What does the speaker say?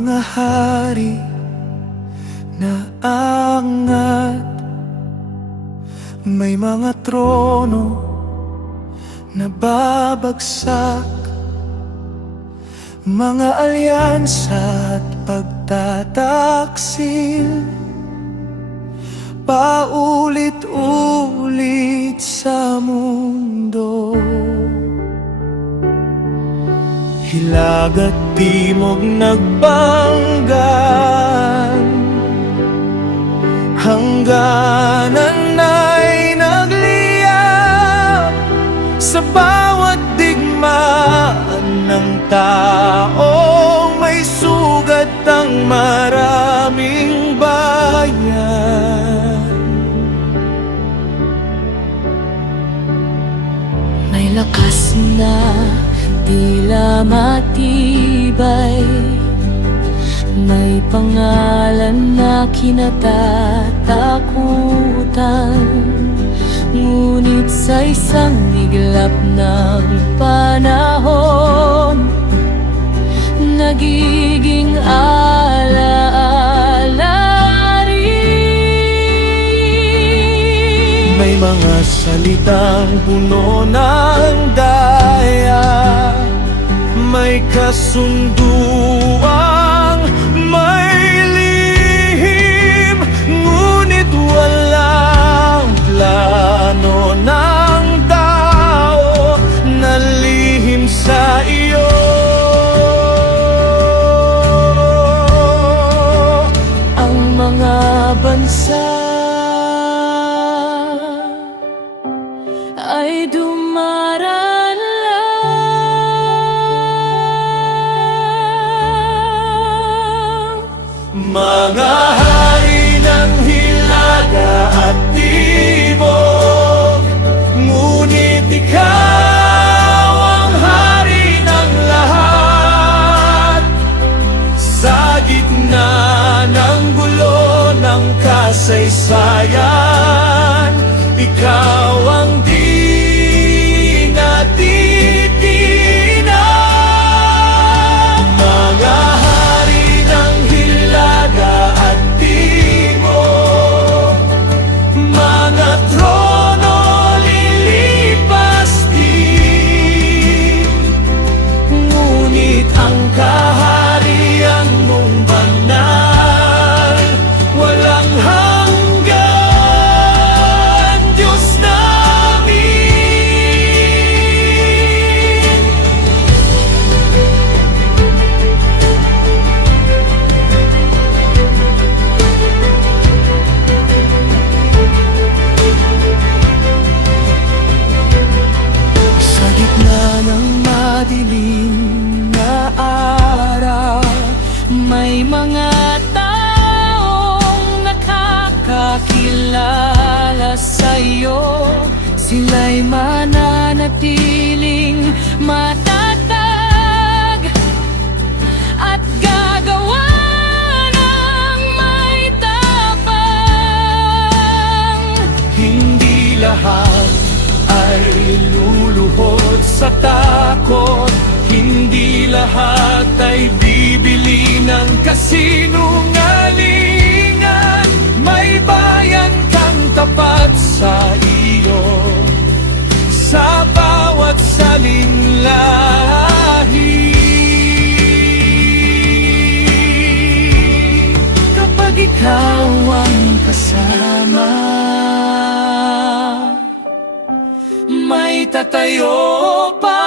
mga hari na angat, may mga trono na babagsak, mga alyansa at pagtataksil, paulit-ulit sa mundo. Hilag at timog nagbanggan, hangganan ay nagliyap sa bawat digmaan ng taong may sugat ang maraming bayan. May lakas na tila matibay, may pangalan na kinatatakutan, ngunit sa isang iglap ng panahon, nagiging alaala rin. May mga salitang puno ng daya, may kasunduang may lihim, ngunit walang plano ng tao na lihim sa iyo. Ang mga bansa ay dumaraan lang. Mga hari ng Hilaga at Timog, ngunit ikaw ang hari ng lahat. Sa gitna ng gulo ng kasaysayan, ikaw ang di natitinag. Mga hari ng Hilaga at Timog, mga trono lilipas din, ngunit ang kaharian mong banal walang hanggan, Diyos namin. Sa gitna ng madilim na araw, May mga taong nakakakilala sa'yo, sila'y mananatiling matatag at gagawa ng may tapang. hindi lahat ay luluhod sa takot, hindi lahat ay bibili ng kasinungalingan. May bayan kang tapat sa iyo, sa bawat salinlahi. Kapag ikaw ang kasama, may tatayo pa